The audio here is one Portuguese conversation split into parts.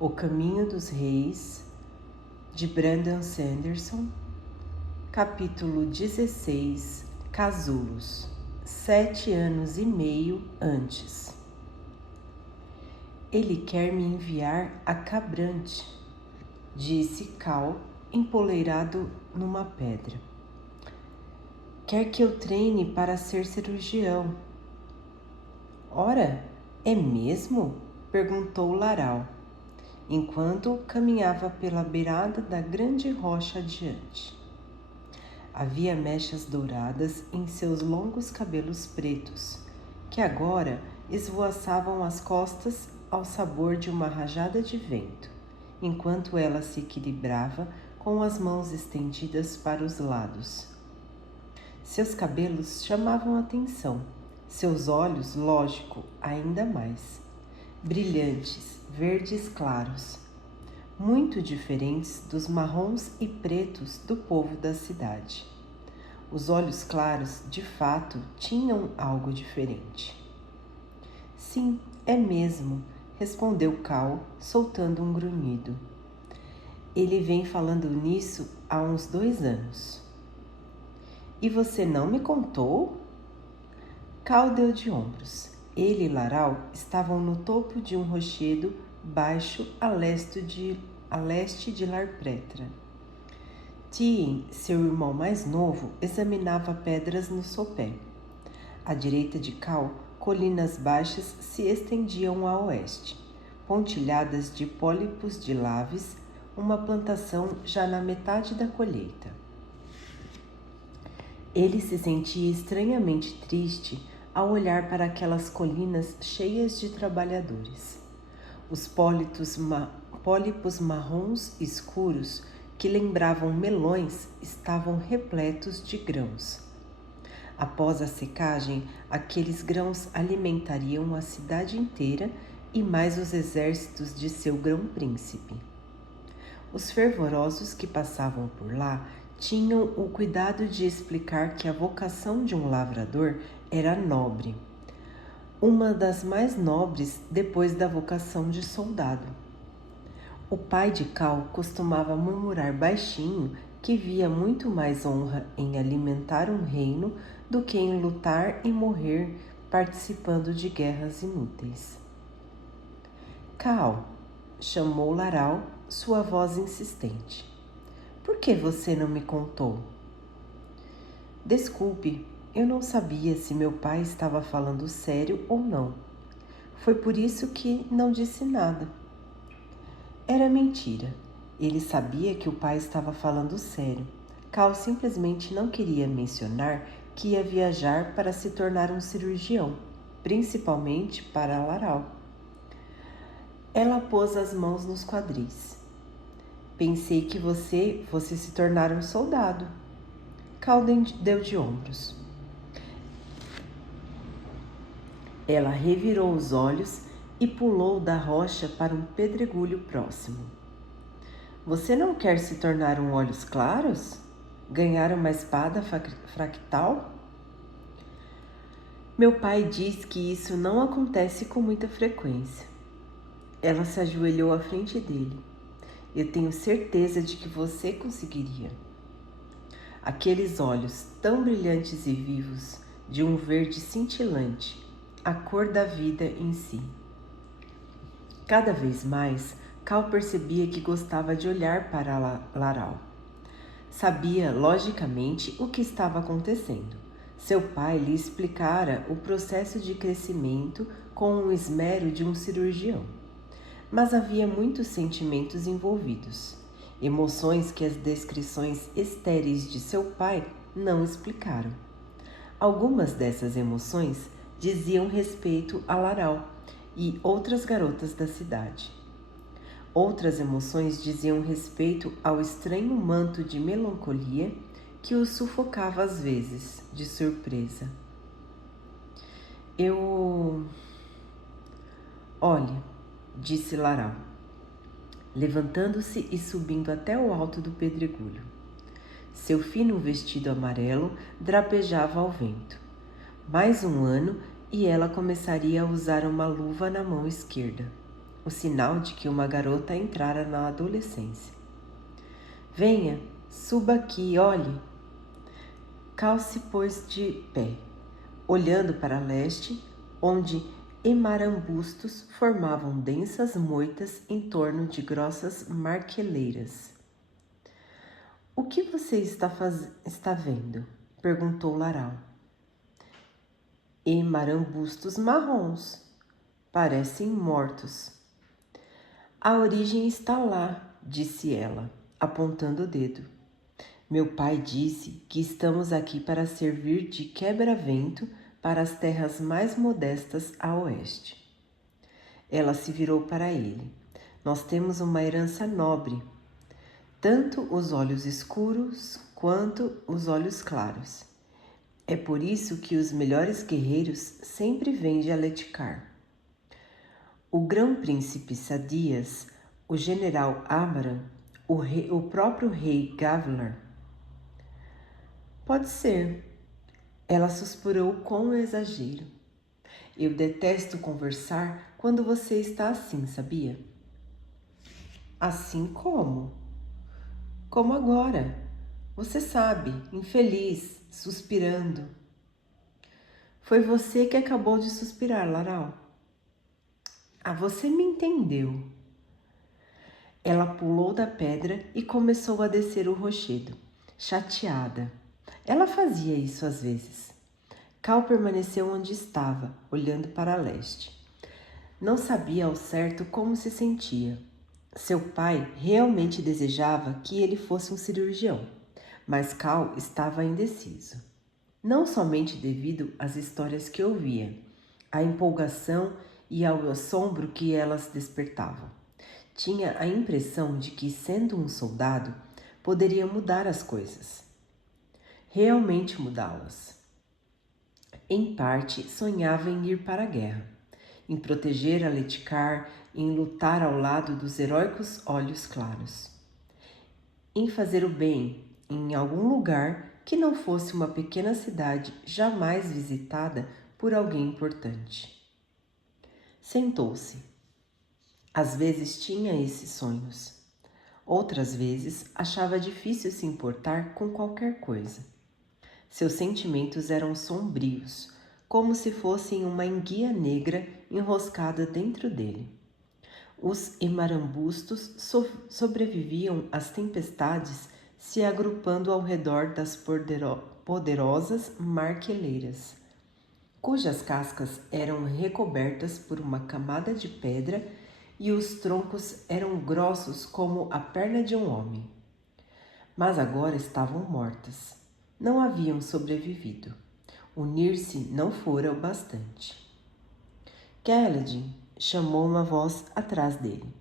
O Caminho dos Reis, de Brandon Sanderson, capítulo 16, Casulos, 7 anos e meio antes. Ele quer me enviar a Cabrante, disse Cal, empoleirado numa pedra. Quer que eu treine para ser cirurgião. Ora, é mesmo? Perguntou Laral, enquanto caminhava pela beirada da grande rocha adiante. Havia mechas douradas em seus longos cabelos pretos, que agora esvoaçavam as costas ao sabor de uma rajada de vento, enquanto ela se equilibrava com as mãos estendidas para os lados. Seus cabelos chamavam a atenção, seus olhos, lógico, ainda mais. Brilhantes, verdes claros, muito diferentes dos marrons e pretos do povo da cidade. Os olhos claros, de fato, tinham algo diferente. Sim, é mesmo, respondeu Cal, soltando um grunhido. Ele vem falando nisso há uns 2 anos. E você não me contou? Cal deu de ombros. Ele e Laral estavam no topo de um rochedo baixo a leste de Larpretra. Tien, seu irmão mais novo, examinava pedras no sopé. À direita de Cal, colinas baixas se estendiam a oeste, pontilhadas de pólipos de laves, uma plantação já na metade da colheita. Ele se sentia estranhamente triste ao olhar para aquelas colinas cheias de trabalhadores. Os pólipos marrons escuros, que lembravam melões, estavam repletos de grãos. Após a secagem, aqueles grãos alimentariam a cidade inteira e mais os exércitos de seu grão-príncipe. Os fervorosos que passavam por lá tinham o cuidado de explicar que a vocação de um lavrador era nobre, uma das mais nobres depois da vocação de soldado. O pai de Cal costumava murmurar baixinho que via muito mais honra em alimentar um reino do que em lutar e morrer participando de guerras inúteis. Cal, chamou Laral, sua voz insistente. Por que você não me contou? Desculpe, eu não sabia se meu pai estava falando sério ou não. Foi por isso que não disse nada. Era mentira. Ele sabia que o pai estava falando sério. Cal simplesmente não queria mencionar que ia viajar para se tornar um cirurgião, principalmente para Laral. Ela pôs as mãos nos quadris. Pensei que você fosse se tornar um soldado. Cal deu de ombros. Ela revirou os olhos e pulou da rocha para um pedregulho próximo. Você não quer se tornar um Olhos Claros? Ganhar uma espada fractal? Meu pai diz que isso não acontece com muita frequência. Ela se ajoelhou à frente dele. Eu tenho certeza de que você conseguiria. Aqueles olhos tão brilhantes e vivos, de um verde cintilante, a cor da vida em si. Cada vez mais, Cal percebia que gostava de olhar para Laral. Sabia, logicamente, o que estava acontecendo. Seu pai lhe explicara o processo de crescimento com o esmero de um cirurgião. Mas havia muitos sentimentos envolvidos, emoções que as descrições estéreis de seu pai não explicaram. Algumas dessas emoções diziam respeito a Laral e outras garotas da cidade. Outras emoções diziam respeito ao estranho manto de melancolia que o sufocava às vezes, de surpresa. Olhe, disse Laral, levantando-se e subindo até o alto do pedregulho. Seu fino vestido amarelo drapejava ao vento. Mais um ano e ela começaria a usar uma luva na mão esquerda. o sinal de que uma garota entrara na adolescência. Venha, suba aqui, olhe. Cal se pôs de pé, olhando para leste, onde emarambustos formavam densas moitas em torno de grossas marqueleiras. O que você está vendo? Perguntou Laral. Emarambustos marrons. Parecem mortos. A origem está lá, disse ela, apontando o dedo. Meu pai disse que estamos aqui para servir de quebra-vento para as terras mais modestas a oeste. Ela se virou para ele. Nós temos uma herança nobre, tanto os olhos escuros quanto os olhos claros. É por isso que os melhores guerreiros sempre vêm de Aletikar. O grão-príncipe Sadias, o general Amaran, o próprio rei Gavlar. Pode ser. Ela suspirou com exagero. Eu detesto conversar quando você está assim, sabia? Assim como? Como agora. Você sabe, infeliz, suspirando. Foi você que acabou de suspirar, Laral. Ah, você me entendeu. Ela pulou da pedra e começou a descer o rochedo, chateada. Ela fazia isso às vezes. Cal permaneceu onde estava, olhando para leste. Não sabia ao certo como se sentia. Seu pai realmente desejava que ele fosse um cirurgião, mas Cal estava indeciso. Não somente devido às histórias que ouvia, à empolgação e ao assombro que elas despertavam. Tinha a impressão de que, sendo um soldado, poderia mudar as coisas. Realmente mudá-las. Em parte, sonhava em ir para a guerra, em proteger Aletikar, em lutar ao lado dos heróicos olhos claros, em fazer o bem em algum lugar que não fosse uma pequena cidade jamais visitada por alguém importante. Sentou-se. Às vezes tinha esses sonhos. Outras vezes achava difícil se importar com qualquer coisa. Seus sentimentos eram sombrios, como se fossem uma enguia negra enroscada dentro dele. Os emarambustos sobreviviam às tempestades, se agrupando ao redor das poderosas marqueleiras, cujas cascas eram recobertas por uma camada de pedra e os troncos eram grossos como a perna de um homem. Mas agora estavam mortas. Não haviam sobrevivido. Unir-se não fora o bastante. Kaladin, chamou uma voz atrás dele.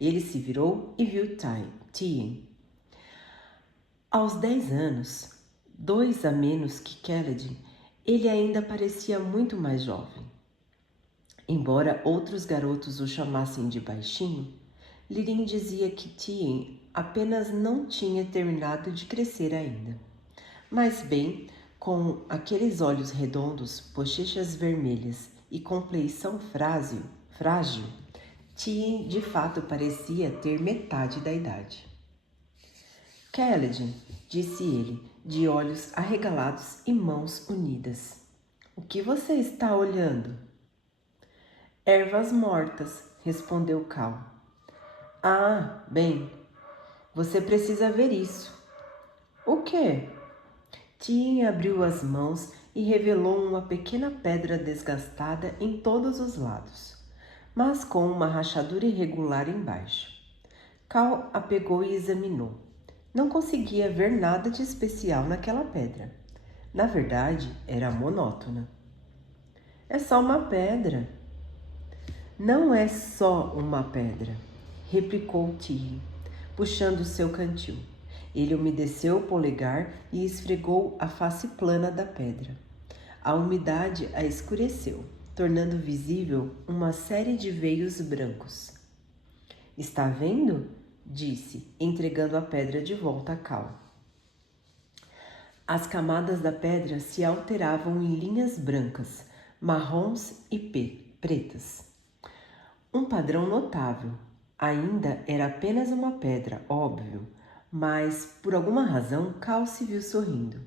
Ele se virou e viu Tien. Aos 10 anos, 2 a menos que Kaladin, ele ainda parecia muito mais jovem. Embora outros garotos o chamassem de baixinho, Lirin dizia que Tien apenas não tinha terminado de crescer ainda. Mas bem, com aqueles olhos redondos, bochechas vermelhas e compleição frágil, Tien de fato parecia ter metade da idade. Kaladin, disse ele, de olhos arregalados e mãos unidas. O que você está olhando? Ervas mortas, respondeu Cal. Ah, bem, você precisa ver isso. O quê? Tien abriu as mãos e revelou uma pequena pedra desgastada em todos os lados, mas com uma rachadura irregular embaixo. Cal a pegou e examinou. Não conseguia ver nada de especial naquela pedra. Na verdade, era monótona. É só uma pedra. Não é só uma pedra, replicou Tien, puxando seu cantil. Ele umedeceu o polegar e esfregou a face plana da pedra. A umidade a escureceu, tornando visível uma série de veios brancos. Está vendo? Disse, entregando a pedra de volta a Cal. As camadas da pedra se alteravam em linhas brancas, marrons e pretas. um padrão notável. Ainda era apenas uma pedra, óbvio, mas por alguma razão Cal se viu sorrindo.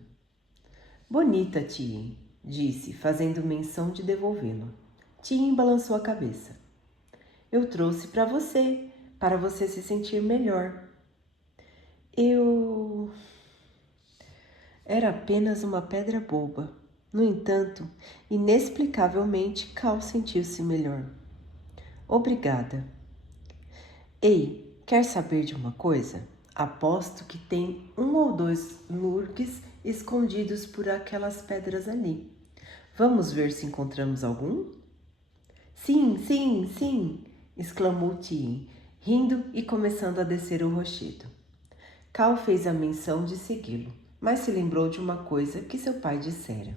Bonita, Tien, disse, fazendo menção de devolvê-lo. Tien balançou a cabeça. Eu trouxe para você se sentir melhor. Era apenas uma pedra boba. No entanto, inexplicavelmente, Cal sentiu-se melhor. Obrigada. Ei, quer saber de uma coisa? Aposto que tem 1 ou 2 lurgues escondidos por aquelas pedras ali. Vamos ver se encontramos algum? Sim, sim, sim! Exclamou Tien, rindo e começando a descer o rochedo. Cal fez a menção de segui-lo, mas se lembrou de uma coisa que seu pai dissera.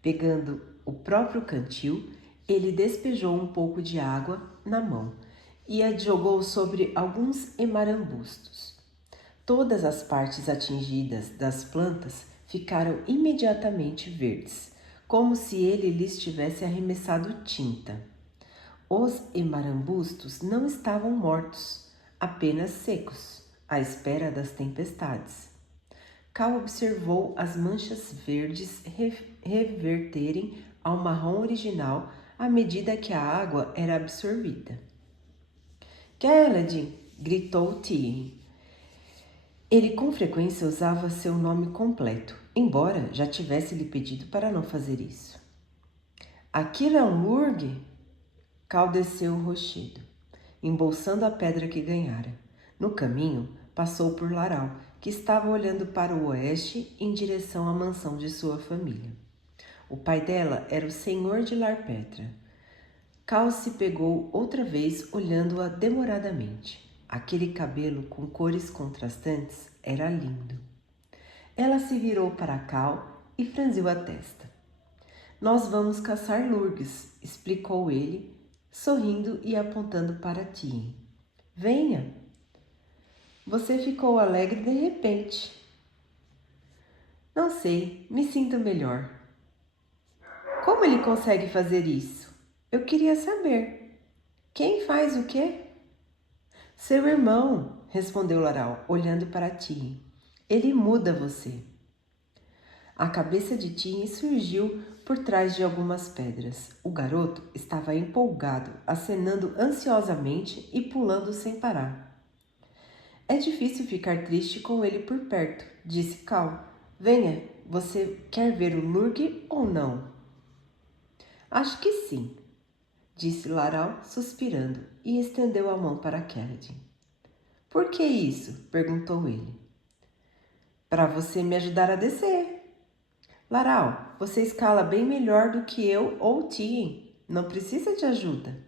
Pegando o próprio cantil, ele despejou um pouco de água na mão e a jogou sobre alguns emarambustos. Todas as partes atingidas das plantas ficaram imediatamente verdes, como se ele lhes tivesse arremessado tinta. Os emarambustos não estavam mortos, apenas secos, à espera das tempestades. Cal observou as manchas verdes reverterem ao marrom original à medida que a água era absorvida. Keled! Gritou Tien. Ele com frequência usava seu nome completo, embora já tivesse lhe pedido para não fazer isso. Aquilo é um lurgue? Cal desceu o rochedo, embolsando a pedra que ganhara. No caminho, passou por Laral, que estava olhando para o oeste em direção à mansão de sua família. O pai dela era o senhor de Larpetra. Cal se pegou outra vez olhando-a demoradamente. Aquele cabelo com cores contrastantes era lindo. Ela se virou para Cal e franziu a testa. Nós vamos caçar lurgues, explicou ele, sorrindo e apontando para Tien. Venha! Você ficou alegre de repente. Não sei, me sinto melhor. Como ele consegue fazer isso? Eu queria saber. Quem faz o quê? Seu irmão, respondeu Laral, olhando para Tien. Ele muda você. A cabeça de Tien surgiu por trás de algumas pedras. O garoto estava empolgado, acenando ansiosamente e pulando sem parar. É difícil ficar triste com ele por perto, disse Cal. Venha, você quer ver o lurgue ou não? Acho que sim, disse Laral, suspirando, e estendeu a mão para Keled. Por que isso? Perguntou ele. Para você me ajudar a descer. Laral, você escala bem melhor do que eu ou Tien. Não precisa de ajuda.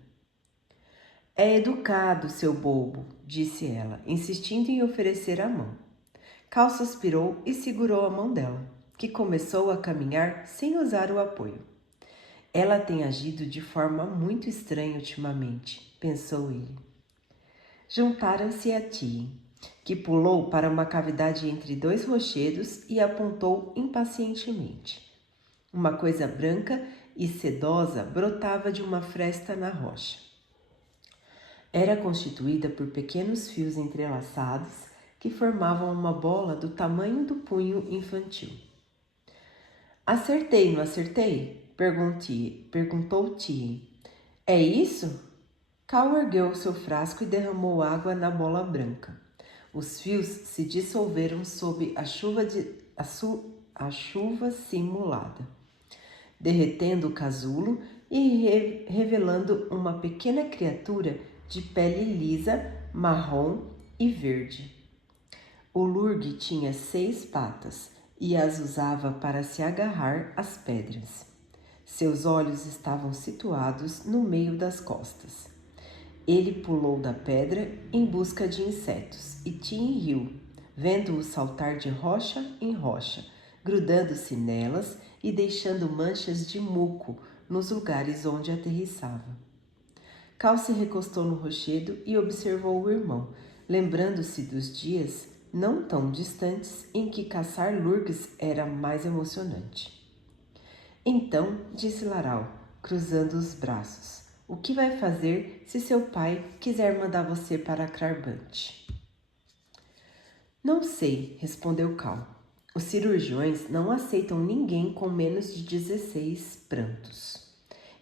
É educado, seu bobo, disse ela, insistindo em oferecer a mão. Cal suspirou e segurou a mão dela, que começou a caminhar sem usar o apoio. Ela tem agido de forma muito estranha ultimamente, pensou ele. Juntaram-se a Tien, que pulou para uma cavidade entre 2 rochedos e apontou impacientemente. Uma coisa branca e sedosa brotava de uma fresta na rocha. Era constituída por pequenos fios entrelaçados que formavam uma bola do tamanho do punho infantil. Acertei, não acertei? Perguntou Tien. É isso? Cal ergueu seu frasco e derramou água na bola branca. Os fios se dissolveram sob a chuva simulada, derretendo o casulo e revelando uma pequena criatura de pele lisa, marrom e verde. O lurgue tinha 6 patas e as usava para se agarrar às pedras. Seus olhos estavam situados no meio das costas. Ele pulou da pedra em busca de insetos e Tien riu, vendo-o saltar de rocha em rocha, grudando-se nelas e deixando manchas de muco nos lugares onde aterrissava. Cal se recostou no rochedo e observou o irmão, lembrando-se dos dias, não tão distantes, em que caçar lurgues era mais emocionante. Então, disse Laral, cruzando os braços, O que vai fazer se seu pai quiser mandar você para Crarbante? Não sei, respondeu Cal. Os cirurgiões não aceitam ninguém com menos de 16 prantos.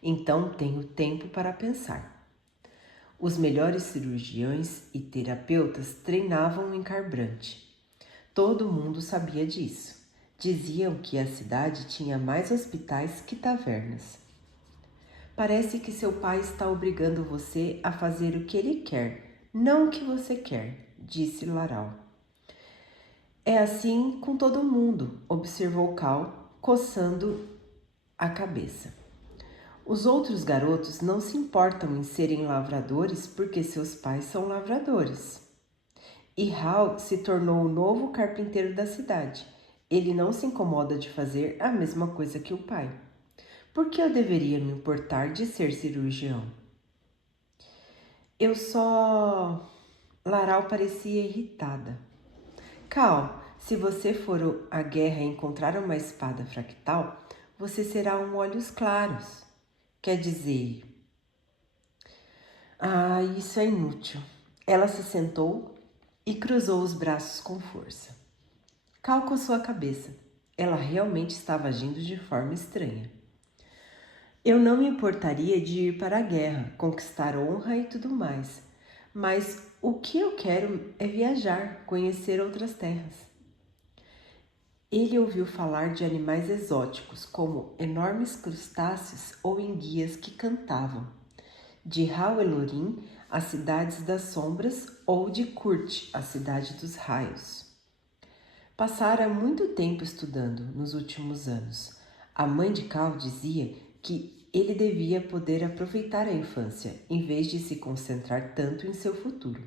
Então tenho tempo para pensar. Os melhores cirurgiões e terapeutas treinavam em Crarbante. Todo mundo sabia disso. Diziam que a cidade tinha mais hospitais que tavernas. Parece que seu pai está obrigando você a fazer o que ele quer, não o que você quer, disse Laral. É assim com todo mundo, observou Cal, coçando a cabeça. Os outros garotos não se importam em serem lavradores porque seus pais são lavradores. E Hal se tornou o novo carpinteiro da cidade. Ele não se incomoda de fazer a mesma coisa que o pai. Por que eu deveria me importar de ser cirurgião? Eu só... Laral parecia irritada. Cal, se você for à guerra e encontrar uma espada fractal, você será um olhos claros. Quer dizer... isso é inútil. Ela se sentou e cruzou os braços com força. Cal coçou a cabeça. Ela realmente estava agindo de forma estranha. Eu não me importaria de ir para a guerra, conquistar honra e tudo mais. Mas o que eu quero é viajar, conhecer outras terras. Ele ouviu falar de animais exóticos, como enormes crustáceos ou enguias que cantavam. De Hal-Elorim, as cidades das sombras, ou de Kurt, a cidade dos raios. Passara muito tempo estudando nos últimos anos. A mãe de Cal dizia que ele devia poder aproveitar a infância, em vez de se concentrar tanto em seu futuro.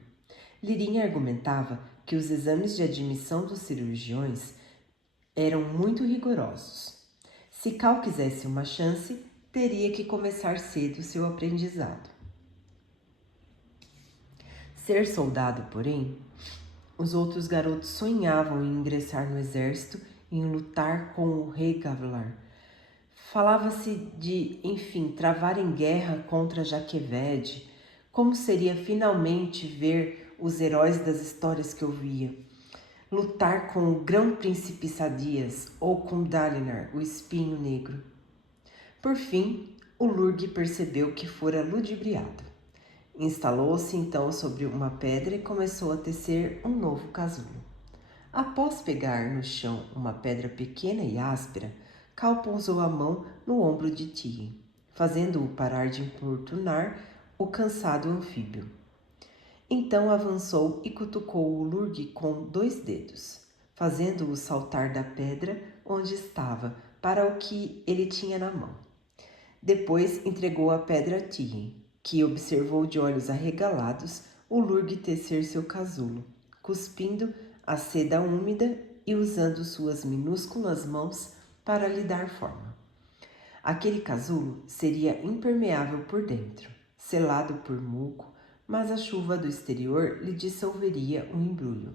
Lirinha argumentava que os exames de admissão dos cirurgiões eram muito rigorosos. Se Cal quisesse uma chance, teria que começar cedo seu aprendizado. Ser soldado, porém, os outros garotos sonhavam em ingressar no exército e em lutar com o rei Gavilar. Falava-se de, enfim, travar em guerra contra Jaqueved. Como seria finalmente ver os heróis das histórias que ouvia? Lutar com o grão-príncipe Sadias ou com Dalinar, o espinho negro. Por fim, o Lurg percebeu que fora ludibriado. Instalou-se então sobre uma pedra e começou a tecer um novo casulo. Após pegar no chão uma pedra pequena e áspera, Cal pousou a mão no ombro de Tien, fazendo-o parar de importunar o cansado anfíbio. Então avançou e cutucou o Lurg com 2 dedos, fazendo-o saltar da pedra onde estava para o que ele tinha na mão. Depois entregou a pedra a Tien, que observou de olhos arregalados o Lurg tecer seu casulo, cuspindo a seda úmida e usando suas minúsculas mãos para lhe dar forma. Aquele casulo seria impermeável por dentro, selado por muco, mas a chuva do exterior lhe dissolveria o embrulho.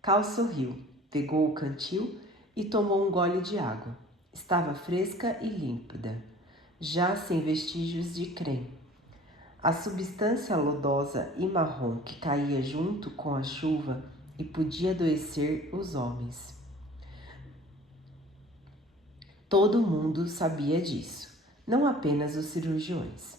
Cal sorriu, pegou o cantil e tomou um gole de água. Estava fresca e límpida, já sem vestígios de creme. A substância lodosa e marrom que caía junto com a chuva e podia adoecer os homens. Todo mundo sabia disso, não apenas os cirurgiões.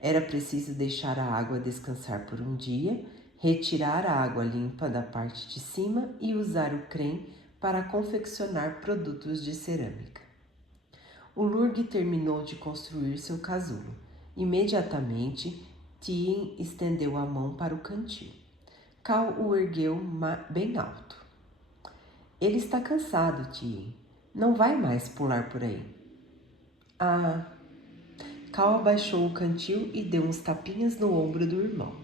Era preciso deixar a água descansar por um dia, retirar a água limpa da parte de cima e usar o creme para confeccionar produtos de cerâmica. O Lurg terminou de construir seu casulo. Imediatamente, Tien estendeu a mão para o cantil. Cal o ergueu bem alto. Ele está cansado, Tien. Não vai mais pular por aí. Cal abaixou o cantil e deu uns tapinhas no ombro do irmão.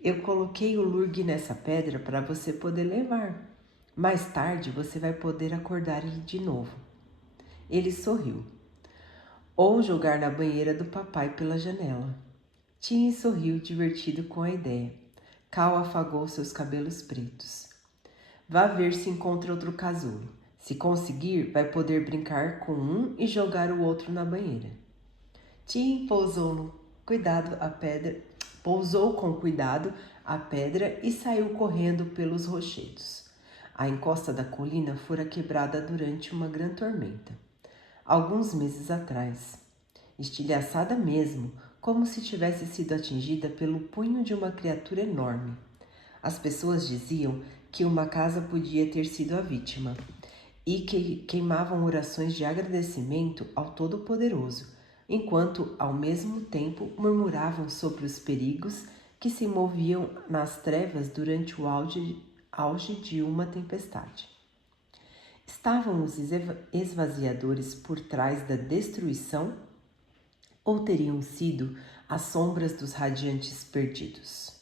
Eu coloquei o Lurg nessa pedra para você poder levar. Mais tarde você vai poder acordar ele de novo. Ele sorriu. Ou jogar na banheira do papai pela janela. Tien sorriu divertido com a ideia. Cal afagou seus cabelos pretos. Vá ver se encontra outro casulo. Se conseguir, vai poder brincar com um e jogar o outro na banheira. Tim pousou com cuidado a pedra e saiu correndo pelos rochedos. A encosta da colina fora quebrada durante uma grande tormenta, alguns meses atrás. Estilhaçada mesmo, como se tivesse sido atingida pelo punho de uma criatura enorme. As pessoas diziam que uma casa podia ter sido a vítima e que queimavam orações de agradecimento ao Todo-Poderoso, enquanto ao mesmo tempo murmuravam sobre os perigos que se moviam nas trevas durante o auge de uma tempestade. Estavam os esvaziadores por trás da destruição ou teriam sido as sombras dos radiantes perdidos?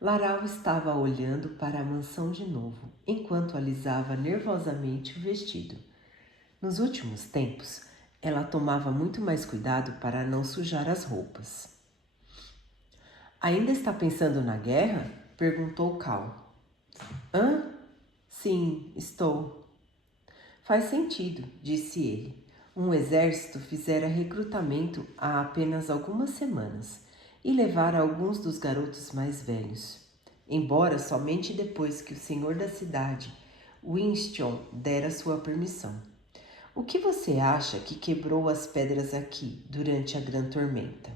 Laral estava olhando para a mansão de novo, enquanto alisava nervosamente o vestido. Nos últimos tempos, ela tomava muito mais cuidado para não sujar as roupas. Ainda está pensando na guerra? Perguntou Cal. Hã? Sim, estou. Faz sentido, disse ele. Um exército fizera recrutamento há apenas algumas semanas e levara alguns dos garotos mais velhos, embora somente depois que o senhor da cidade, Winston, dera sua permissão. O que você acha que quebrou as pedras aqui durante a grande tormenta?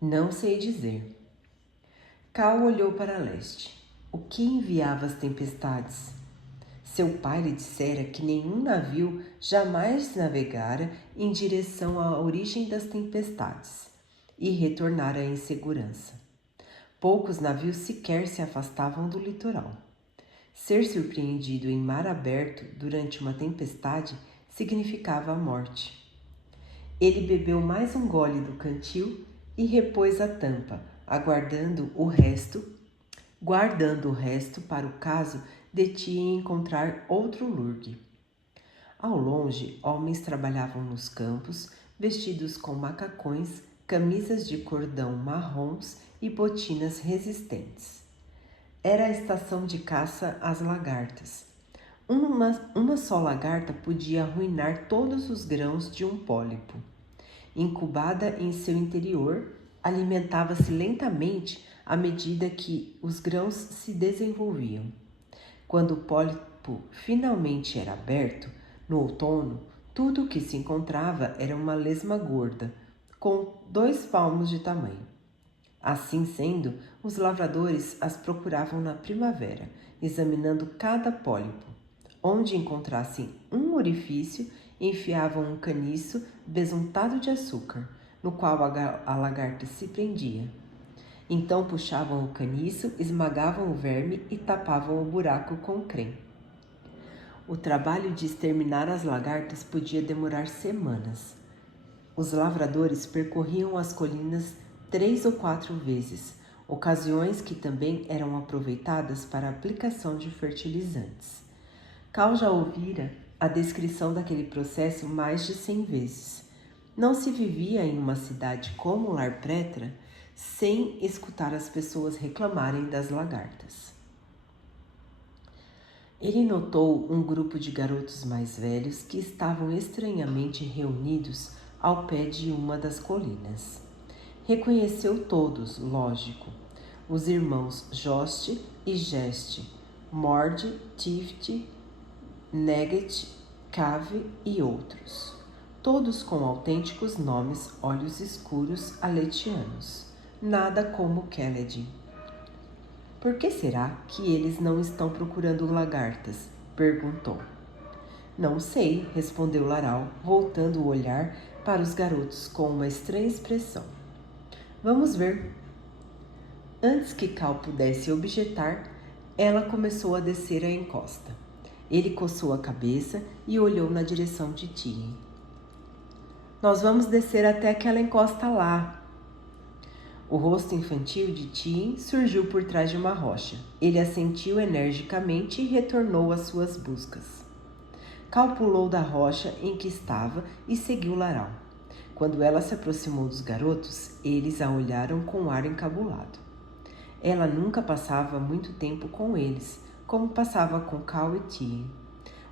Não sei dizer. Cal olhou para leste. O que enviava as tempestades? Seu pai lhe dissera que nenhum navio jamais navegara em direção à origem das tempestades e retornara em segurança. Poucos navios sequer se afastavam do litoral. Ser surpreendido em mar aberto durante uma tempestade significava a morte. Ele bebeu mais um gole do cantil e repôs a tampa, guardando o resto para o caso de Tia encontrar outro lurgue. Ao longe, homens trabalhavam nos campos, vestidos com macacões, camisas de cordão marrons e botinas resistentes. Era a estação de caça às lagartas. Uma só lagarta podia arruinar todos os grãos de um pólipo. Incubada em seu interior, alimentava-se lentamente à medida que os grãos se desenvolviam. Quando o pólipo finalmente era aberto, no outono, tudo o que se encontrava era uma lesma gorda, com 2 palmos de tamanho. Assim sendo, os lavradores as procuravam na primavera, examinando cada pólipo. Onde encontrassem um orifício, enfiavam um caniço besuntado de açúcar, no qual a lagarta se prendia. Então puxavam o caniço, esmagavam o verme e tapavam o buraco com creme. O trabalho de exterminar as lagartas podia demorar semanas. Os lavradores percorriam as colinas 3 ou 4 vezes, ocasiões que também eram aproveitadas para a aplicação de fertilizantes. Cal já ouvira a descrição daquele processo mais de 100 vezes. Não se vivia em uma cidade como Larpretra sem escutar as pessoas reclamarem das lagartas. Ele notou um grupo de garotos mais velhos que estavam estranhamente reunidos ao pé de uma das colinas. Reconheceu todos, lógico, os irmãos Jost e Geste, Mord, Tift, Neget, Cave e outros, todos com autênticos nomes, olhos escuros aletianos, nada como Keled. Por que será que eles não estão procurando lagartas? Perguntou. Não sei, respondeu Laral, voltando o olhar para os garotos com uma estranha expressão. Vamos ver. Antes que Cal pudesse objetar, ela começou a descer a encosta. Ele coçou a cabeça e olhou na direção de Tien. Nós vamos descer até aquela encosta lá. O rosto infantil de Tien surgiu por trás de uma rocha. Ele assentiu energicamente e retornou às suas buscas. Cal pulou da rocha em que estava e seguiu Laral. Quando ela se aproximou dos garotos, eles a olharam com ar encabulado. Ela nunca passava muito tempo com eles, como passava com Cal e Tien.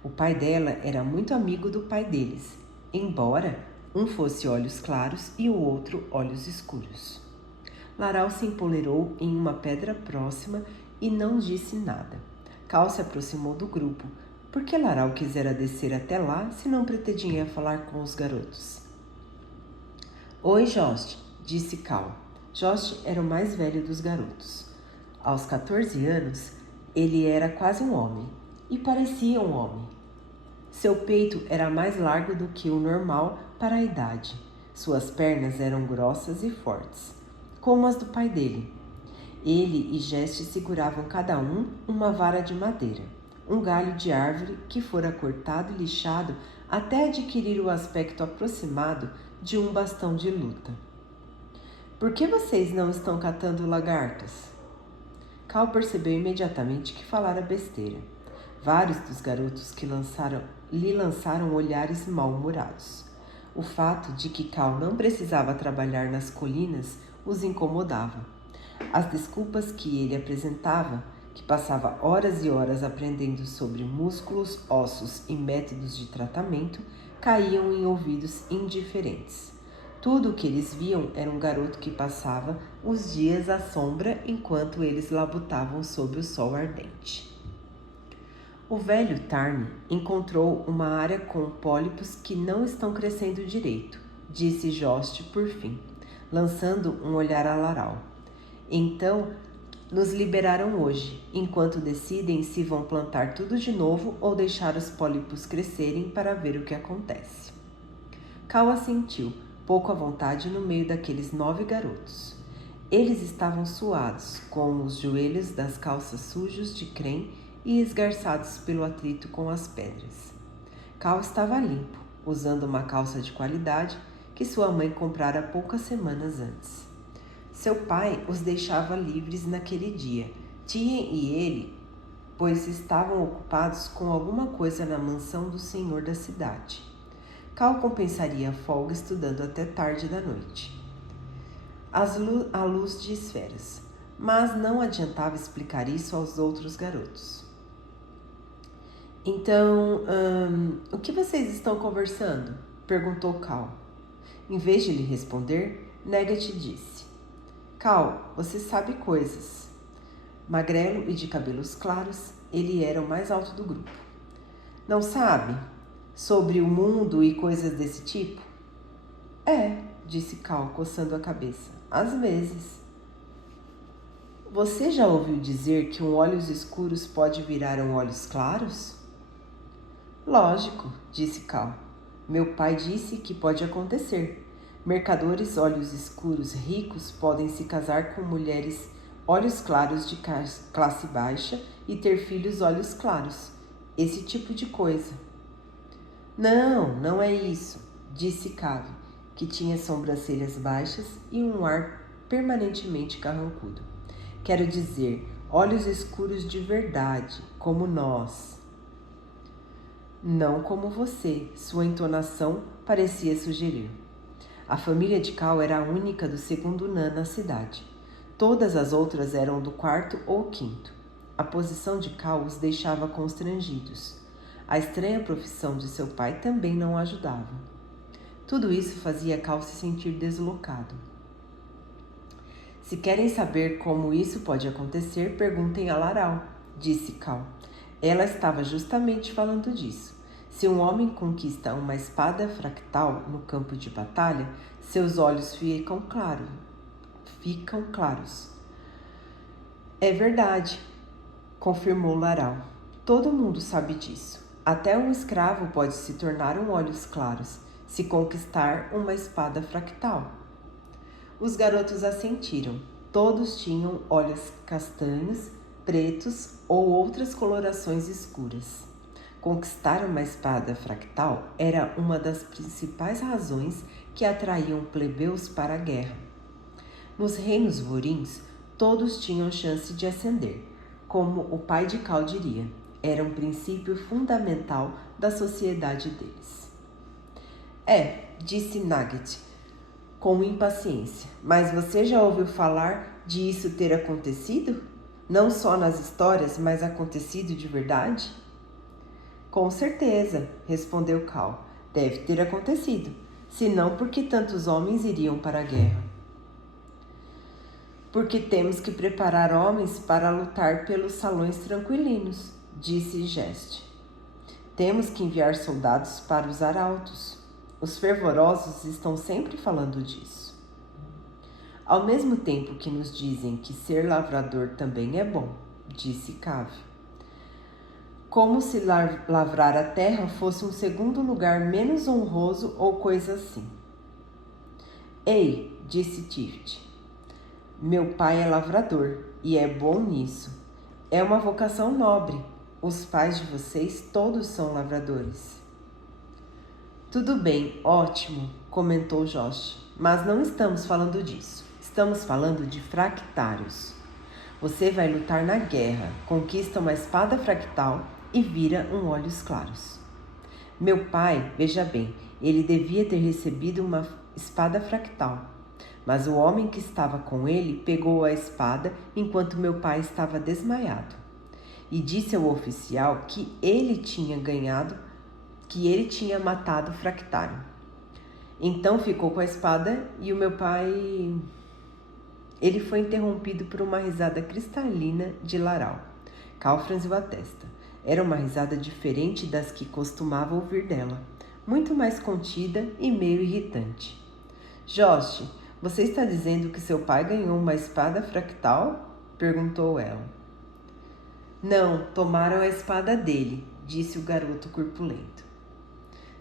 O pai dela era muito amigo do pai deles, embora um fosse olhos claros e o outro olhos escuros. Laral se empoleirou em uma pedra próxima e não disse nada. Cal se aproximou do grupo. Por que Laral quisera descer até lá se não pretendia falar com os garotos? Oi, Jost, disse Cal. Jost era o mais velho dos garotos. Aos 14 anos, ele era quase um homem, e parecia um homem. Seu peito era mais largo do que o normal para a idade. Suas pernas eram grossas e fortes, como as do pai dele. Ele e Geste seguravam cada um uma vara de madeira, um galho de árvore que fora cortado e lixado até adquirir o aspecto aproximado de um bastão de luta. Por que vocês não estão catando lagartas? Cal percebeu imediatamente que falara besteira. Vários dos garotos que lhe lançaram olhares mal-humorados. O fato de que Cal não precisava trabalhar nas colinas os incomodava. As desculpas que ele apresentava, que passava horas e horas aprendendo sobre músculos, ossos e métodos de tratamento, caíam em ouvidos indiferentes. Tudo o que eles viam era um garoto que passava os dias à sombra enquanto eles labutavam sob o sol ardente. O velho Tarn encontrou uma área com pólipos que não estão crescendo direito, disse Jost por fim, lançando um olhar a Laral. Então, nos liberaram hoje, enquanto decidem se vão plantar tudo de novo ou deixar os pólipos crescerem para ver o que acontece. Cal assentiu, pouco à vontade no meio daqueles 9 garotos. Eles estavam suados, com os joelhos das calças sujos de creme e esgarçados pelo atrito com as pedras. Cal estava limpo, usando uma calça de qualidade que sua mãe comprara poucas semanas antes. Seu pai os deixava livres naquele dia, Tia e ele, pois estavam ocupados com alguma coisa na mansão do senhor da cidade. Cal compensaria a folga estudando até tarde da noite, à luz de esferas, mas não adiantava explicar isso aos outros garotos. Então, o que vocês estão conversando? Perguntou Cal. Em vez de lhe responder, Nugget disse: Cal, você sabe coisas. Magrelo e de cabelos claros, ele era o mais alto do grupo. Não sabe? Sobre o mundo e coisas desse tipo? Disse Cal, coçando a cabeça. Às vezes. Você já ouviu dizer que um olhos escuros pode virar um olhos claros? Lógico, disse Cal. Meu pai disse que pode acontecer. Mercadores olhos escuros ricos podem se casar com mulheres olhos claros de classe baixa e ter filhos olhos claros. Esse tipo de coisa. Não é isso, disse Cave, que tinha sobrancelhas baixas e um ar permanentemente carrancudo. Quero dizer, olhos escuros de verdade, como nós. Não como você, sua entonação parecia sugerir. A família de Cal era a única do segundo Nã na cidade. Todas as outras eram do 4º ou 5º. A posição de Cal os deixava constrangidos. A estranha profissão de seu pai também não ajudava. Tudo isso fazia Cal se sentir deslocado. Se querem saber como isso pode acontecer, perguntem a Laral, disse Cal. Ela estava justamente falando disso. Se um homem conquista uma espada fractal no campo de batalha, seus olhos ficam claros. É verdade, confirmou Laral. Todo mundo sabe disso. Até um escravo pode se tornar um olhos claros, se conquistar uma espada fractal. Os garotos assentiram. Todos tinham olhos castanhos, pretos ou outras colorações escuras. Conquistar uma espada fractal era uma das principais razões que atraíam plebeus para a guerra. Nos reinos vorins, todos tinham chance de ascender, como o pai de Cal diria. Era um princípio fundamental da sociedade deles. Disse Nugget, com impaciência. Mas você já ouviu falar de isso ter acontecido? Não só nas histórias, mas acontecido de verdade? Com certeza, respondeu Cal. Deve ter acontecido. senão por que tantos homens iriam para a guerra? Porque temos que preparar homens para lutar pelos salões tranquilinos, disse Geste. Temos que enviar soldados para os arautos. Os fervorosos estão sempre falando disso. Ao mesmo tempo que nos dizem que ser lavrador também é bom, disse Cave. Como se lavrar a terra fosse um segundo lugar menos honroso ou coisa assim. Ei, disse Tift. Meu pai é lavrador e é bom nisso. É uma vocação nobre. Os pais de vocês todos são lavradores. Tudo bem, ótimo, comentou Josh, mas não estamos falando disso. Estamos falando de fractários. Você vai lutar na guerra, conquista uma espada fractal e vira um olhos claros. Meu pai, veja bem, ele devia ter recebido uma espada fractal. Mas o homem que estava com ele pegou a espada enquanto meu pai estava desmaiado e disse ao oficial que ele tinha matado o fractário. Então ficou com a espada e o meu pai... Ele foi interrompido por uma risada cristalina de Laral. Cal franziu a testa. Era uma risada diferente das que costumava ouvir dela, muito mais contida e meio irritante. Josh, você está dizendo que seu pai ganhou uma espada fractal? Perguntou ela. Não, tomaram a espada dele, disse o garoto corpulento.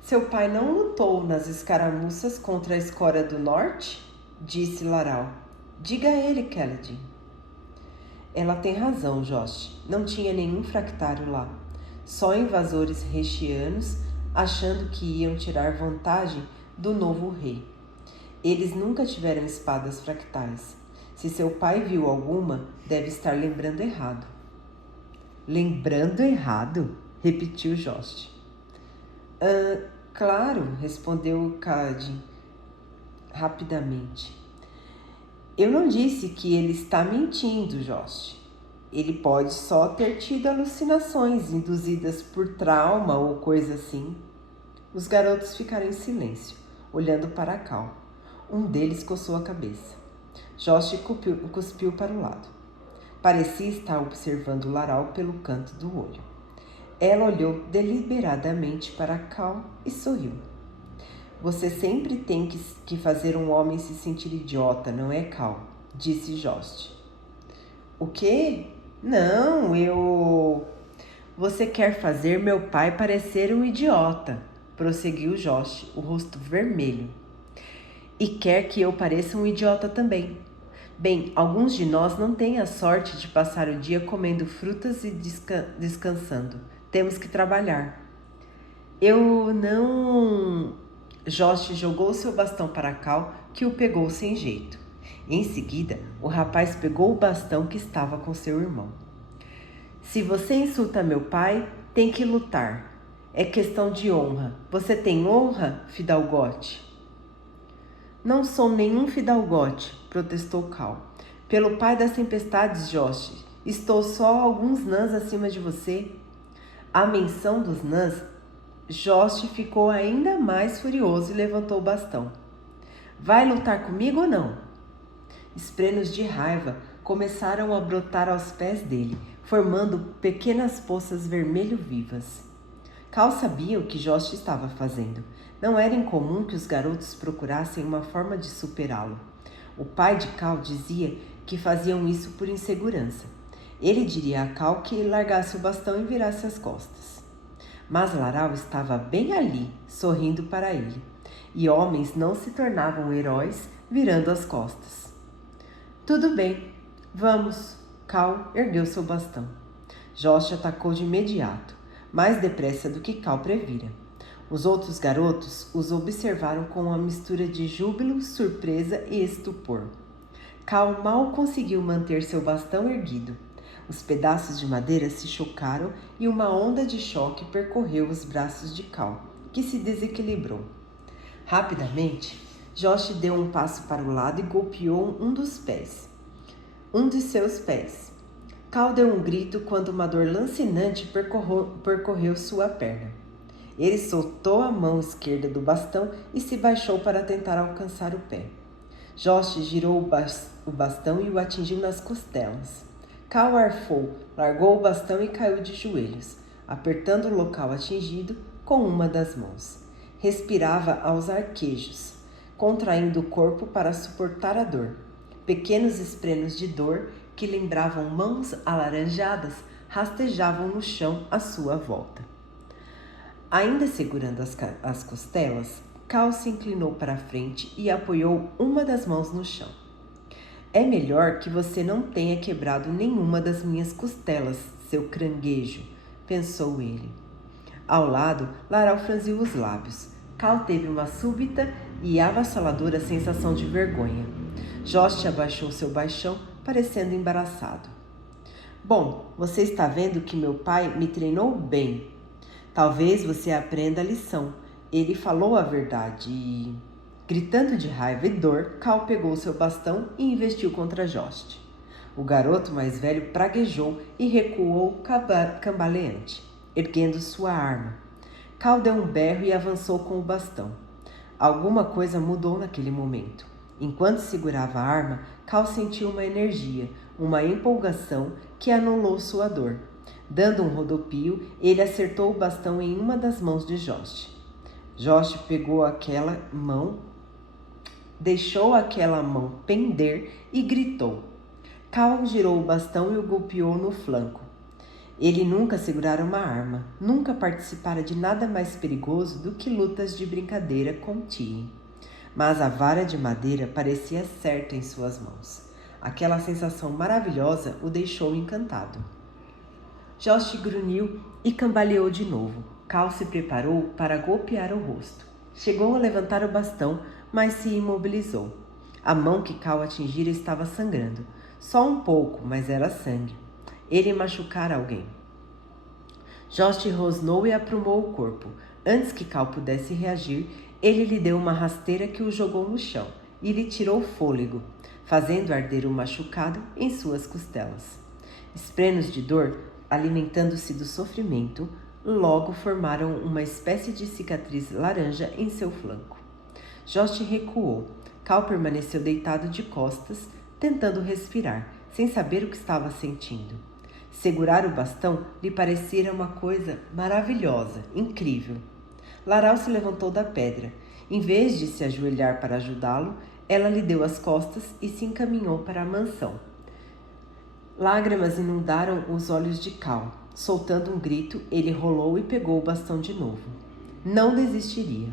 Seu pai não lutou nas escaramuças contra a Escória do Norte? Disse Laral. Diga a ele, Kaladin. Ela tem razão, Josh. Não tinha nenhum fractário lá. Só invasores rechianos achando que iam tirar vantagem do novo rei. Eles nunca tiveram espadas fractais. Se seu pai viu alguma, deve estar lembrando errado. Lembrando errado? Repetiu Josh. Claro, respondeu Kaladin rapidamente. Eu não disse que ele está mentindo, Josh. Ele pode só ter tido alucinações induzidas por trauma ou coisa assim. Os garotos ficaram em silêncio, olhando para Cal. Um deles coçou a cabeça. Josh cuspiu para o lado. Parecia estar observando Laral pelo canto do olho. Ela olhou deliberadamente para Cal e sorriu. Você sempre tem que fazer um homem se sentir idiota, não é, Cal? Disse Josh. O quê? Não, Você quer fazer meu pai parecer um idiota, prosseguiu Josh, o rosto vermelho. E quer que eu pareça um idiota também. Bem, alguns de nós não têm a sorte de passar o dia comendo frutas e descansando. Temos que trabalhar. Eu não... Josh jogou seu bastão para Cal, que o pegou sem jeito. Em seguida, o rapaz pegou o bastão que estava com seu irmão. Se você insulta meu pai, tem que lutar. É questão de honra. Você tem honra, fidalgote? Não sou nenhum fidalgote, protestou Cal. Pelo pai das tempestades, Josh, estou só alguns nãs acima de você. À menção dos nãs, Josh ficou ainda mais furioso e levantou o bastão. Vai lutar comigo ou não? Esprenos de raiva começaram a brotar aos pés dele, formando pequenas poças vermelho vivas. Cal sabia o que Josh estava fazendo. Não era incomum que os garotos procurassem uma forma de superá-lo. O pai de Cal dizia que faziam isso por insegurança. Ele diria a Cal que largasse o bastão e virasse as costas. Mas Laral estava bem ali, sorrindo para ele. E homens não se tornavam heróis virando as costas. Tudo bem, vamos. Cal ergueu seu bastão. Josh atacou de imediato, mais depressa do que Cal previra. Os outros garotos os observaram com uma mistura de júbilo, surpresa e estupor. Cal mal conseguiu manter seu bastão erguido. Os pedaços de madeira se chocaram e uma onda de choque percorreu os braços de Cal, que se desequilibrou. Rapidamente, Josh deu um passo para o lado e golpeou um de seus pés. Cal deu um grito quando uma dor lancinante percorreu sua perna. Ele soltou a mão esquerda do bastão e se baixou para tentar alcançar o pé. Josh girou o bastão e o atingiu nas costelas. Cal arfou, largou o bastão e caiu de joelhos, apertando o local atingido com uma das mãos. Respirava aos arquejos, contraindo o corpo para suportar a dor. Pequenos esprenos de dor, que lembravam mãos alaranjadas, rastejavam no chão à sua volta. Ainda segurando as costelas, Cal se inclinou para a frente e apoiou uma das mãos no chão. É melhor que você não tenha quebrado nenhuma das minhas costelas, seu caranguejo, pensou ele. Ao lado, Laral franziu os lábios. Cal teve uma súbita e avassaladora sensação de vergonha. Josh abaixou seu baixão, parecendo embaraçado. Bom, você está vendo que meu pai me treinou bem. Talvez você aprenda a lição. Ele falou a verdade e... Gritando de raiva e dor, Cal pegou seu bastão e investiu contra Josh. O garoto mais velho praguejou e recuou cambaleante, erguendo sua arma. Cal deu um berro e avançou com o bastão. Alguma coisa mudou naquele momento. Enquanto segurava a arma, Cal sentiu uma energia, uma empolgação que anulou sua dor. Dando um rodopio, ele acertou o bastão em uma das mãos de Josh. Josh pegou aquela mão, deixou aquela mão pender e gritou. Cal girou o bastão e o golpeou no flanco. Ele nunca segurara uma arma, nunca participara de nada mais perigoso do que lutas de brincadeira com Tilly. Mas a vara de madeira parecia certa em suas mãos. Aquela sensação maravilhosa o deixou encantado. Josh grunhiu e cambaleou de novo. Cal se preparou para golpear o rosto. Chegou a levantar o bastão, mas se imobilizou. A mão que Cal atingira estava sangrando. Só um pouco, mas era sangue. Ele machucara alguém. Josh rosnou e aprumou o corpo. Antes que Cal pudesse reagir, ele lhe deu uma rasteira que o jogou no chão e lhe tirou o fôlego, fazendo arder o machucado em suas costelas. Esprenos de dor, alimentando-se do sofrimento, logo formaram uma espécie de cicatriz laranja em seu flanco. Josh recuou. Cal permaneceu deitado de costas, tentando respirar, sem saber o que estava sentindo. Segurar o bastão lhe parecera uma coisa maravilhosa, incrível. Laral se levantou da pedra. Em vez de se ajoelhar para ajudá-lo, ela lhe deu as costas e se encaminhou para a mansão. Lágrimas inundaram os olhos de Cal. Soltando um grito, ele rolou e pegou o bastão de novo. Não desistiria.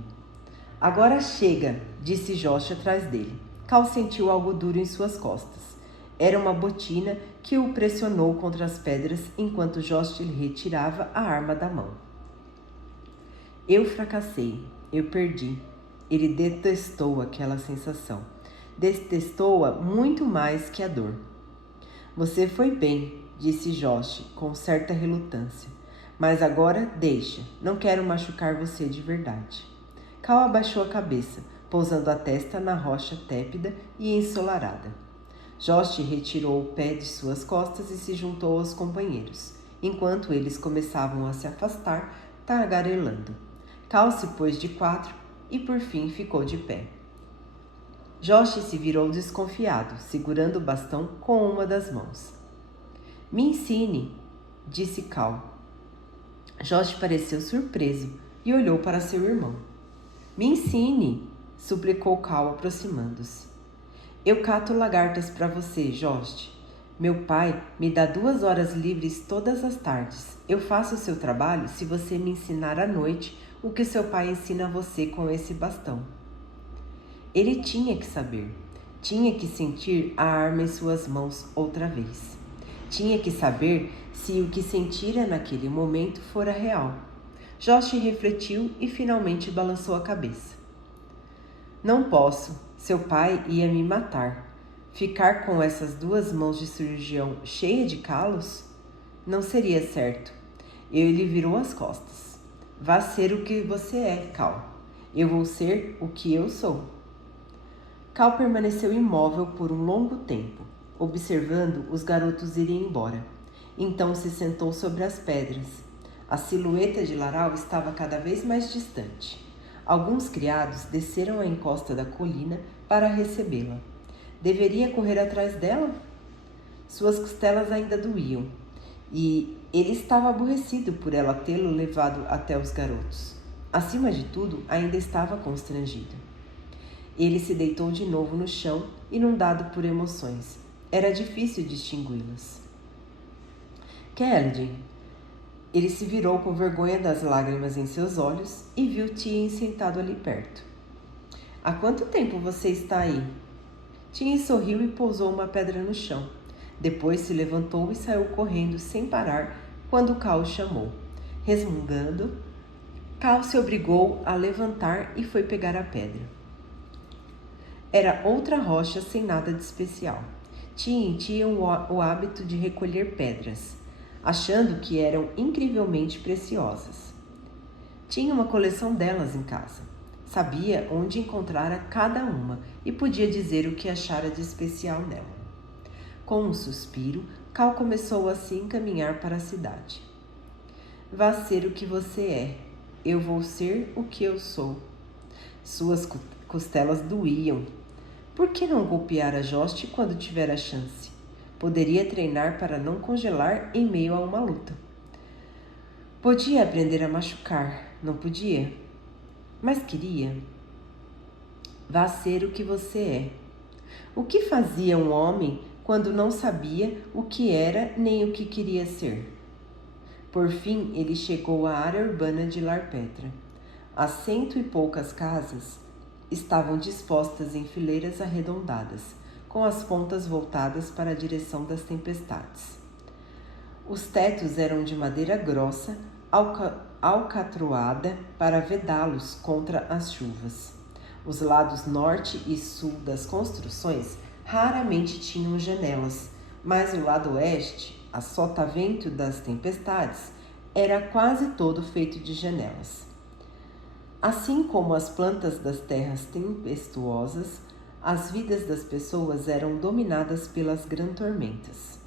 Agora chega, disse Josh atrás dele. Cal sentiu algo duro em suas costas. Era uma botina que o pressionou contra as pedras enquanto Josh lhe retirava a arma da mão. Eu fracassei. Eu perdi. Ele detestou aquela sensação. Detestou-a muito mais que a dor. Você foi bem, disse Josh com certa relutância. Mas agora deixa. Não quero machucar você de verdade. Cal abaixou a cabeça, pousando a testa na rocha tépida e ensolarada. Josh retirou o pé de suas costas e se juntou aos companheiros, enquanto eles começavam a se afastar, tagarelando. Cal se pôs de quatro e por fim ficou de pé. Josh se virou desconfiado, segurando o bastão com uma das mãos. Me ensine, disse Cal. Josh pareceu surpreso e olhou para seu irmão. Me ensine, suplicou Cal aproximando-se. Eu cato lagartas para você, Josh. Meu pai me dá 2 horas livres todas as tardes. Eu faço o seu trabalho se você me ensinar à noite o que seu pai ensina a você com esse bastão. Ele tinha que saber. Tinha que sentir a arma em suas mãos outra vez. Tinha que saber se o que sentira naquele momento fora real. Josh refletiu e finalmente balançou a cabeça. Não posso. Seu pai ia me matar. Ficar com essas 2 mãos de cirurgião cheias de calos? Não seria certo. Ele virou as costas. Vá ser o que você é, Cal. Eu vou ser o que eu sou. Cal permaneceu imóvel por um longo tempo, observando os garotos irem embora. Então se sentou sobre as pedras. A silhueta de Laral estava cada vez mais distante. Alguns criados desceram a encosta da colina para recebê-la. Deveria correr atrás dela? Suas costelas ainda doíam, e ele estava aborrecido por ela tê-lo levado até os garotos. Acima de tudo, ainda estava constrangido. Ele se deitou de novo no chão, inundado por emoções. Era difícil distingui-las. Kelly. Ele se virou com vergonha das lágrimas em seus olhos e viu Tien sentado ali perto. Há quanto tempo você está aí? Tien sorriu e pousou uma pedra no chão. Depois se levantou e saiu correndo sem parar quando Cal o chamou. Resmungando, Cal se obrigou a levantar e foi pegar a pedra. Era outra rocha sem nada de especial. Tien tinha o hábito de recolher pedras, achando que eram incrivelmente preciosas. Tinha uma coleção delas em casa. Sabia onde encontrara cada uma e podia dizer o que achara de especial nela. Com um suspiro, Cal começou a se encaminhar para a cidade. Vá ser o que você é. Eu vou ser o que eu sou. Suas costelas doíam. Por que não golpear a Joste quando tiver a chance? Poderia treinar para não congelar em meio a uma luta. Podia aprender a machucar, não podia? Mas queria. Vá ser o que você é. O que fazia um homem quando não sabia o que era nem o que queria ser? Por fim, ele chegou à área urbana de Larpetra. As 100 e poucas casas estavam dispostas em fileiras arredondadas, com as pontas voltadas para a direção das tempestades. Os tetos eram de madeira grossa, alcatroada para vedá-los contra as chuvas. Os lados norte e sul das construções raramente tinham janelas, mas o lado oeste, a sotavento das tempestades, era quase todo feito de janelas. Assim como as plantas das terras tempestuosas, as vidas das pessoas eram dominadas pelas tormentas.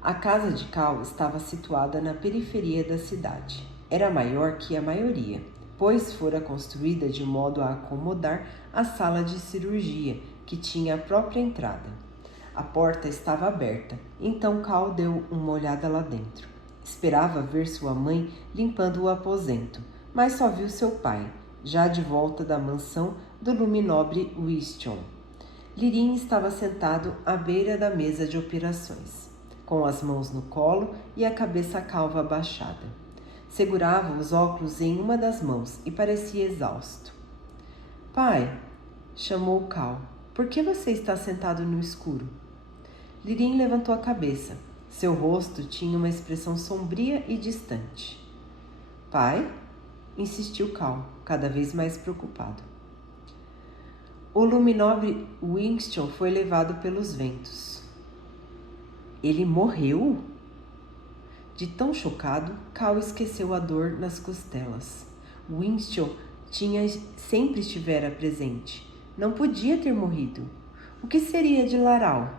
A casa de Cal estava situada na periferia da cidade. Era maior que a maioria, pois fora construída de modo a acomodar a sala de cirurgia, que tinha a própria entrada. A porta estava aberta, então Cal deu uma olhada lá dentro. Esperava ver sua mãe limpando o aposento, mas só viu seu pai, já de volta da mansão do luminobre Wistion. Lirin estava sentado à beira da mesa de operações, com as mãos no colo e a cabeça calva abaixada. Segurava os óculos em uma das mãos e parecia exausto. Pai, chamou Cal, por que você está sentado no escuro? Lirin levantou a cabeça. Seu rosto tinha uma expressão sombria e distante. Pai? Insistiu Cal, cada vez mais preocupado. O luminobre Winston foi levado pelos ventos. Ele morreu? De tão chocado, Cal esqueceu a dor nas costelas. Winston sempre estivera presente. Não podia ter morrido. O que seria de Laral?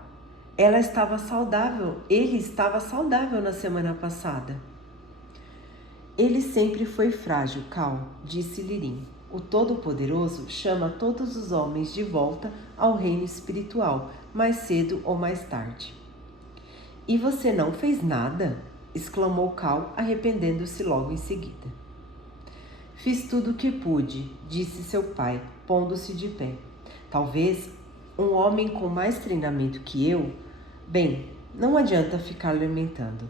Ele estava saudável na semana passada. Ele sempre foi frágil, Cal, disse Lirin. O Todo-Poderoso chama todos os homens de volta ao reino espiritual, mais cedo ou mais tarde. E você não fez nada? Exclamou Cal, arrependendo-se logo em seguida. Fiz tudo o que pude, disse seu pai, pondo-se de pé. Talvez um homem com mais treinamento que eu... Bem, não adianta ficar lamentando.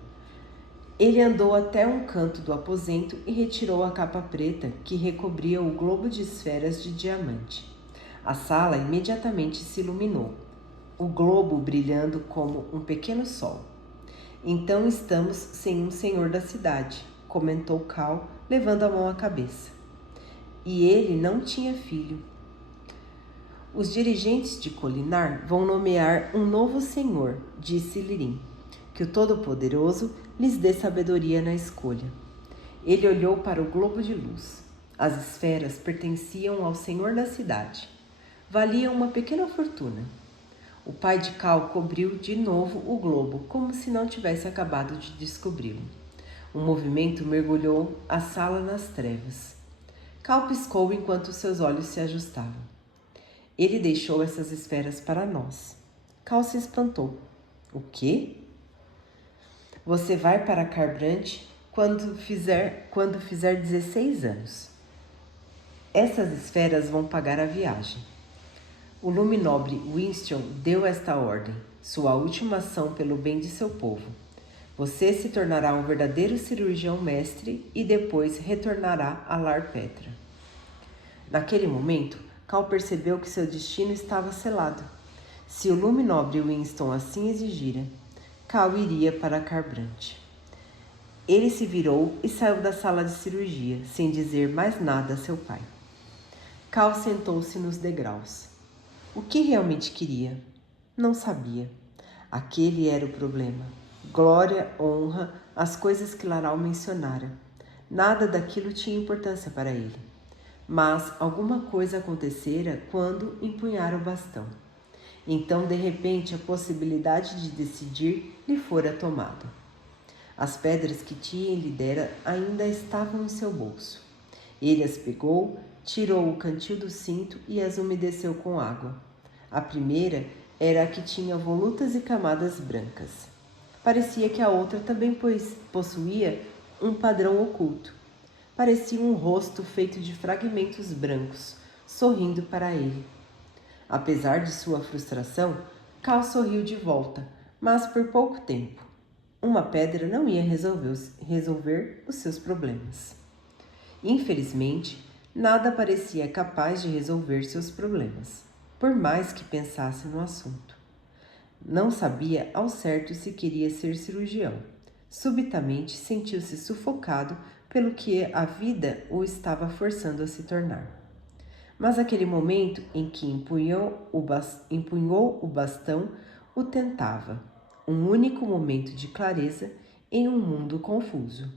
Ele andou até um canto do aposento e retirou a capa preta que recobria o globo de esferas de diamante. A sala imediatamente se iluminou, o globo brilhando como um pequeno sol. Então estamos sem um senhor da cidade, comentou Cal, levando a mão à cabeça. E ele não tinha filho. Os dirigentes de Colinar vão nomear um novo senhor, disse Lirin. Que o Todo-Poderoso lhes dê sabedoria na escolha. Ele olhou para o globo de luz. As esferas pertenciam ao senhor da cidade. Valiam uma pequena fortuna. O pai de Cal cobriu de novo o globo, como se não tivesse acabado de descobri-lo. Um movimento mergulhou a sala nas trevas. Cal piscou enquanto seus olhos se ajustavam. Ele deixou essas esferas para nós. Cal se espantou. O quê? Você vai para Kharbrandt quando fizer 16 anos. Essas esferas vão pagar a viagem. O luminobre Winston deu esta ordem, sua última ação pelo bem de seu povo. Você se tornará um verdadeiro cirurgião mestre e depois retornará a Lar Petra. Naquele momento, Cal percebeu que seu destino estava selado. Se o luminobre Winston assim exigira, Cal iria para Kharbrandt. Ele se virou e saiu da sala de cirurgia, sem dizer mais nada a seu pai. Cal sentou-se nos degraus. O que realmente queria? Não sabia. Aquele era o problema. Glória, honra, as coisas que Laral mencionara. Nada daquilo tinha importância para ele. Mas alguma coisa acontecera quando empunhara o bastão. Então, de repente, a possibilidade de decidir lhe fora tomada. As pedras que Tien lhe dera ainda estavam em seu bolso. Ele as pegou, tirou o cantil do cinto e as umedeceu com água. A primeira era a que tinha volutas e camadas brancas. Parecia que a outra também possuía um padrão oculto. Parecia um rosto feito de fragmentos brancos, sorrindo para ele. Apesar de sua frustração, Cal sorriu de volta, mas por pouco tempo. Uma pedra não ia resolver os seus problemas. Infelizmente, nada parecia capaz de resolver seus problemas, por mais que pensasse no assunto. Não sabia ao certo se queria ser cirurgião. Subitamente sentiu-se sufocado pelo que a vida o estava forçando a se tornar. Mas aquele momento em que empunhou o bastão o tentava, um único momento de clareza em um mundo confuso.